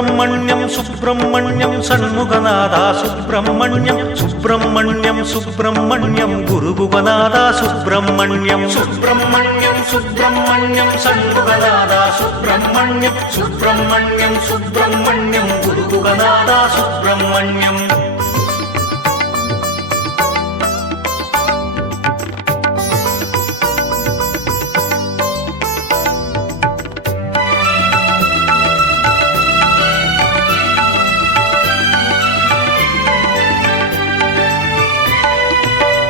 സുബ്രഹ്മണ്യം സുബ്രഹ്മണ്യം ഷൺമുഖനാഥ സുബ്രഹ്മണ്യം സുബ്രഹ്മണ്യം സുബ്രഹ്മണ്യം ഗുരുഗുഹനാഥ സുബ്രഹ്മണ്യം സുബ്രഹ്മണ്യം സുബ്രഹ്മണ്യം ഷൺമുഖനാഥ സുബ്രഹ്മണ്യം സുബ്രഹ്മണ്യം സുബ്രഹ്മണ്യം ഗുരുഗുഹനാഥ സുബ്രഹ്മണ്യം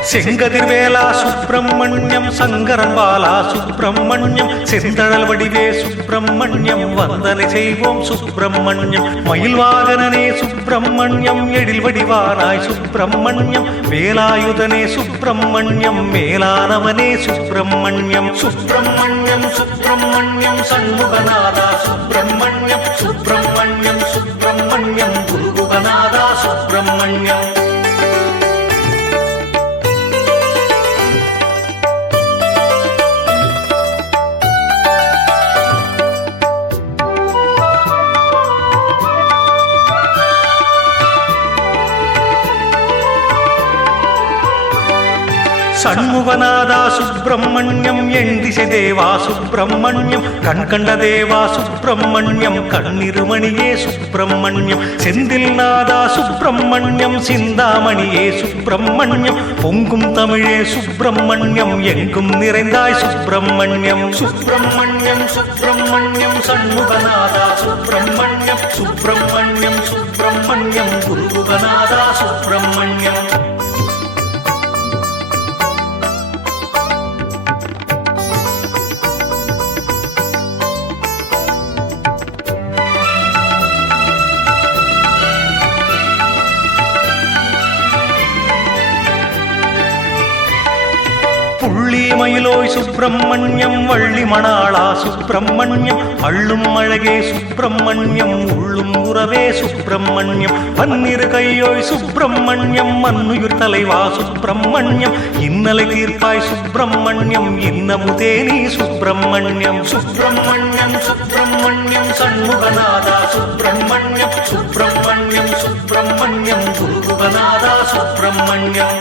செங்கதிர்வேலா சுப்பிரமணியம் சங்கரன் பாலா சுப்பிரமணியம் செந்தழல் வடிவே சுப்பிரமணியம் வந்தனை செய்வோம் சுப்பிரமணியம் மயில் வாகனனே சுப்பிரமணியம் எழில் வடிவானாய் சுப்பிரமணியம் வேலாயுதனே சுப்பிரமணியம் மேலானவனே சுப்பிரமணியம் சுப்பிரமணியம் சுப்பிரமணியம் சண்முகநாதா சுப்பிரமணியம் சுப்பிரமணியம் சுப்பிரமணியம் குருகுகநாதா சுப்பிரமணியம் ஷண்முகநாதா சுப்பிரமணியம் எண்டிசை தேவா சுப்பிரமணியம் கண்கண்ட தேவா சுப்பிரமணியம் கண்ணிருமணியே சுப்பிரமணியம் செந்தில் நாதா சுப்பிரமணியம் சிந்தாமணியே சுப்பிரமணியம் பொங்கும் தமிழே சுப்பிரமணியம் எங்கும் நிறைந்தாய் சுப்பிரமணியம் சுப்பிரமணியம் சுப்பிரமணியம் ஷண்முகநாதா சுப்பிரமணியம் சுப்பிரமணியம் சுப்பிரமணியம் குருகுகநாதா சுப்பிரமணியம் புள்ளி மயிலோய் சுப்பிரமணியம் வள்ளி மணாளா சுப்பிரமணியம் அள்ளும் அழகே சுப்பிரமணியம் உள்ளும் உறவே சுப்பிரமணியம் பன்னிரு கையோய் சுப்பிரமணியம் மன்னுயிர் தலைவா சுப்பிரமணியம் இன்னலை தீர்ப்பாய் சுப்பிரமணியம் இன்னமுதே நீ சுப்பிரமணியம் சுப்பிரமணியம் சுப்பிரமணியம் சண்முகநாதா சுப்பிரமணியம் சுப்பிரமணியம் சுப்பிரமணியம் குருகுகநாதா சுப்பிரமணியம்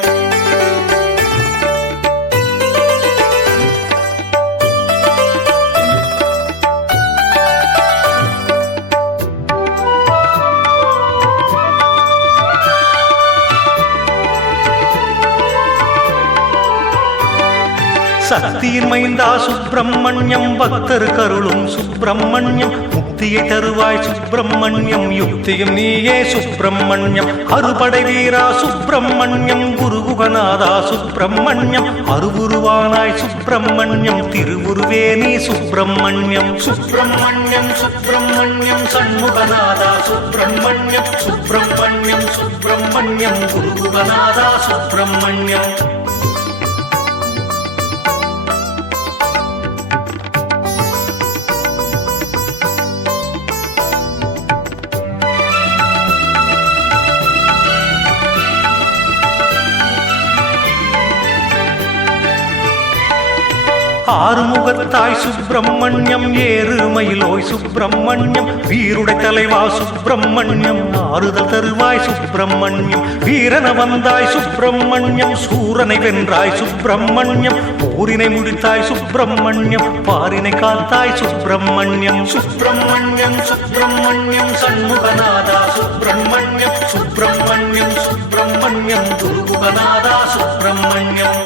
சக்தியின் மைந்தா சுப்பிரமணியம் பக்தர் கருளும் சுப்பிரமணியம் முக்தியை தருவாய் சுப்பிரமணியம் யுக்தியும் நீயே சுப்பிரமணியம் அறுபடை வீரா சுப்பிரமணியம் குருகுகநாதா சுப்பிரமணியம் அருவுருவானாய் சுப்பிரமணியம் திருவுருவே நீ சுப்பிரமணியம் சுப்பிரமணியம் சுப்பிரமணியம் சண்முகநாதா சுப்பிரமணியம் சுப்பிரமணியம் சுப்பிரமணியம் குருகுகநாதா சுப்பிரமணியம் ஆறுமுகத்தாய் சுப்பிரமணியம் ஏறுமயிலோய் சுப்பிரமணியம் வீருடை தலைவா சுப்பிரமணியம் ஆறுதல் தருவாய் சுப்பிரமணியம் வீரன வந்தாய் சுப்பிரமணியம் சூரனை வென்றாய் சுப்பிரமணியம் போரினை முடித்தாய் சுப்பிரமணியம் பாரினை காத்தாய் சுப்பிரமணியம் சுப்பிரமணியம் சுப்பிரமணியம் சண்முகநாதா சுப்பிரமணியம் சுப்பிரமணியம் சுப்பிரமணியம் குருகுகநாதா சுப்பிரமணியம்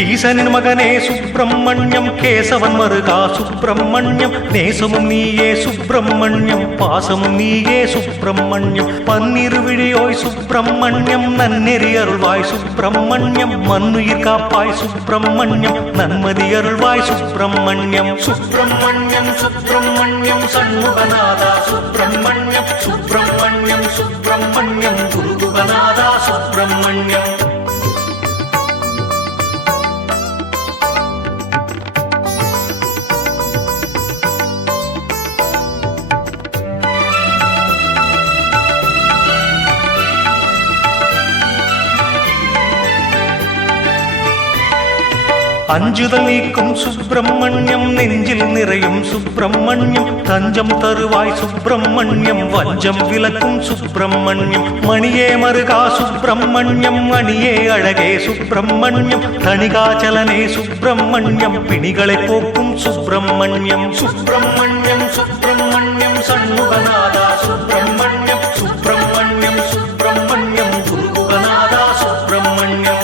ஈசனின் மகனே சுப்பிரமணியம் கேசவன் மருகா சுப்பிரமணியம் நேசமும் நீயே சுப்பிரமணியம் பாசமும் நீயே சுப்பிரமணியம் பன்னிரு விழியோய் சுப்பிரமணியம் நன்னெறி அருள்வாய் சுப்பிரமணியம் மண்ணுயிர் காப்பாய் சுப்பிரமணியம் நன்மதி அருள்வாய் சுப்பிரமணியம் சுப்பிரமணியம் சுப்பிரமணியம் சண்முகநாதா சுப்பிரமணியம் சுப்பிரமணியம் சுப்பிரமணியம் குருகுகநாதா சுப்பிரமணியம் அஞ்சுதல் நீக்கும் சுப்பிரமணியம் நெஞ்சில் நிறையும் சுப்பிரமணியம் தஞ்சம் தருவாய் சுப்பிரமணியம் வஞ்சம் விலக்கும் சுப்பிரமணியம் மணியே மருகா சுப்பிரமணியம் அணியே அழகே சுப்பிரமணியம் தணிகாச்சலனே சுப்பிரமணியம் பிணிகளை போக்கும் சுப்பிரமணியம் சுப்பிரமணியம் சுப்பிரமணியம் சண்முகநாதா சுப்பிரமணியம் சுப்பிரமணியம் சுப்பிரமணியம் குருகுகநாதா சுப்பிரமணியம்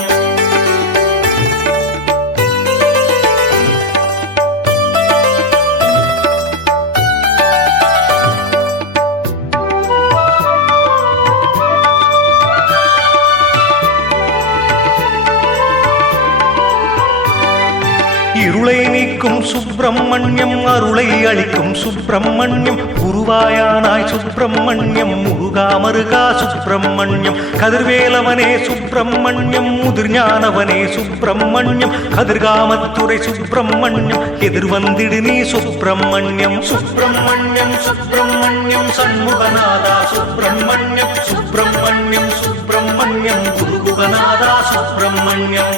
இருளை நீக்கும் சுப்பிரமணியம் அருளை அளிக்கும் சுப்பிரமணியம் குருவாயானாய் சுப்பிரமணியம் முருகா மருகா சுப்பிரமணியம் கதிர்வேலவனே சுப்பிரமணியம் முதிர்ஞானவனே சுப்பிரமணியம் கதிர்காமத்துறை சுப்பிரமணியம் எதிர்வந்திடு நீ சுப்பிரமணியம் சுப்பிரமணியம் சுப்பிரமணியம் சண்முகநாதா சுப்பிரமணியம் சுப்பிரமணியம் சுப்பிரமணியம் குருகுகநாதா சுப்பிரமணியம்